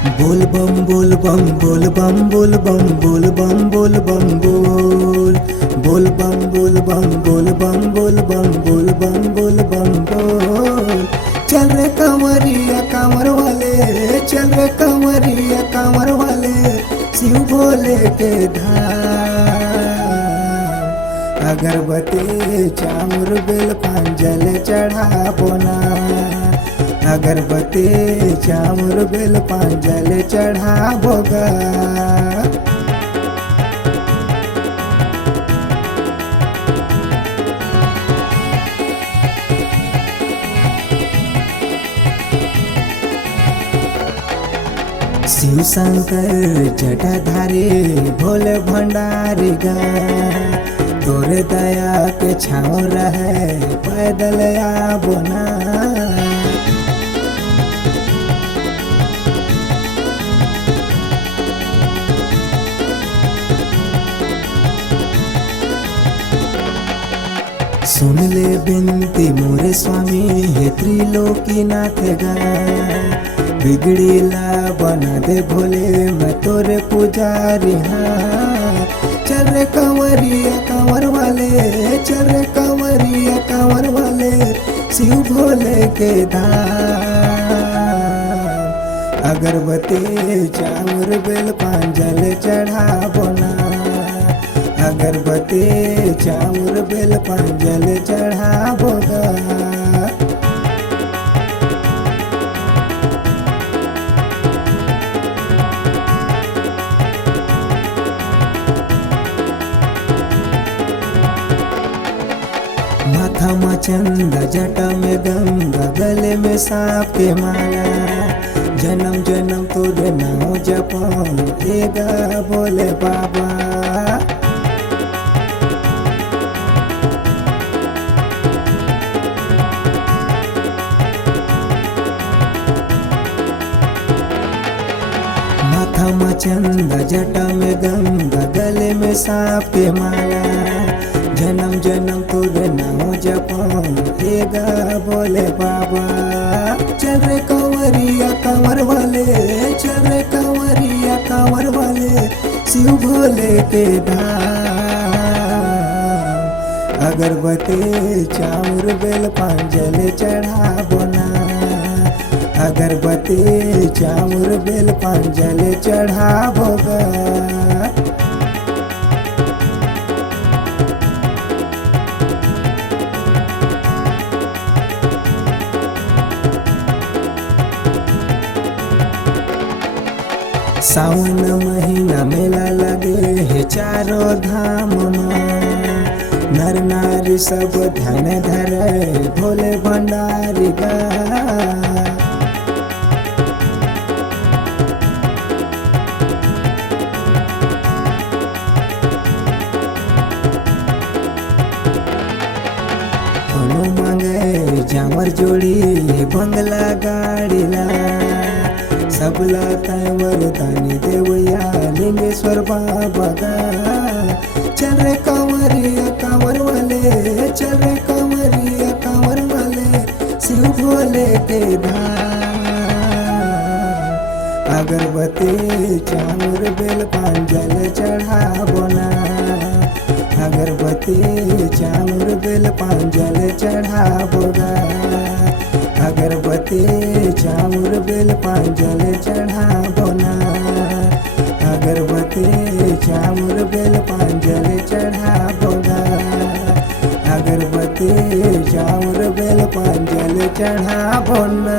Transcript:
बोल बम बोल बम बोल बम बोल बम बोल बम बोल बम बोल बोल बम बोल बम बोल बम बोल बम बोल बम बोल बम बोल। चल रे कंवरिया कांवर वाले, चल रे कंवरिया कांवर वाले, शिव भोले के धाम। अगरबत्ती चामुर बेल पान जल चढ़ाबो ना, अगरबत्ती चामुर बेल पान जल चढ़ाबोगा। शिव शंकर जटाधारी भोले भंडारी गा, तोरे दया के छाँव रहे पैदल आबो ना। सुन ले बिनती मोरे स्वामी हे त्रिलोकीनाथ गा, बिगड़ीला बना दे भोले मैं तोरे पुजारी हाँ। चल रे कंवरिया कांवर वाले, चल रे कंवरिया कांवर वाले, शिव भोले के धाम। अगरबत्ती चामुर बेल पान जल चढ़ाबो ना, अगरबत्ती चामुर बेल पान जल चढ़ाबोगा। माथा में चंदा जटा में गंगा गले में सांप के माला, जन्म जन्म तोरे नाम जपम एगा बोले बाबा। माथा में चंदा जटा में गंगा गले में सांप के माला, जन्म जन्म तोरे नाम जपम एगा बोले बाबा। चल रे कंवरिया कांवर वाले, चल रे कंवरिया कांवर वाले, शिव भोले के धाम। अगरबत्ती चामुर बेल पान जल चढ़ाबो ना, अगरबत्ती चामुर बेल पान जल चढ़ाबोगा। सावन महीना मेला लगे है चारों धाम में, नर नारी सब ध्यान धरे भोले भंडारी गा। कोनो मांगे जामर जोड़ी बंगला गाड़ी ला, सबला तैवर दानी देवया लिंगेश्वर बाबा गा। चल रे कंवरिया कांवर वाले, चल रे कंवरिया कांवर वाले, शिव भोले के धाम। अगरबत्ती चामुर बेल पान जल चढ़ाबो ना, अगरबत्ती चामुर बेल पान जल चढ़ाबोगा। अगरबत्ती चामुर बेल पान जल चढ़ाबो ना, अगरबत्ती चामुर बेल पान जल चढ़ाबोगा। अगरबत्ती चामुर बेल पान जल चढ़ाबो ना।